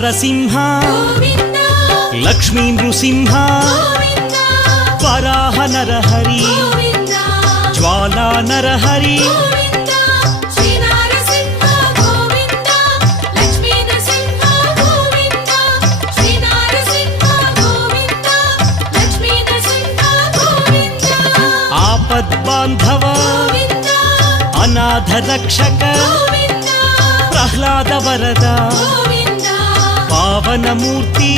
నారసింహ లక్ష్మీ నృసింహ వరాహ నరహరి జ్వాలా నరహరి ఆపద్బాంధవ అనాథ రక్షక ప్రహ్లాద వరద పావనమూర్తి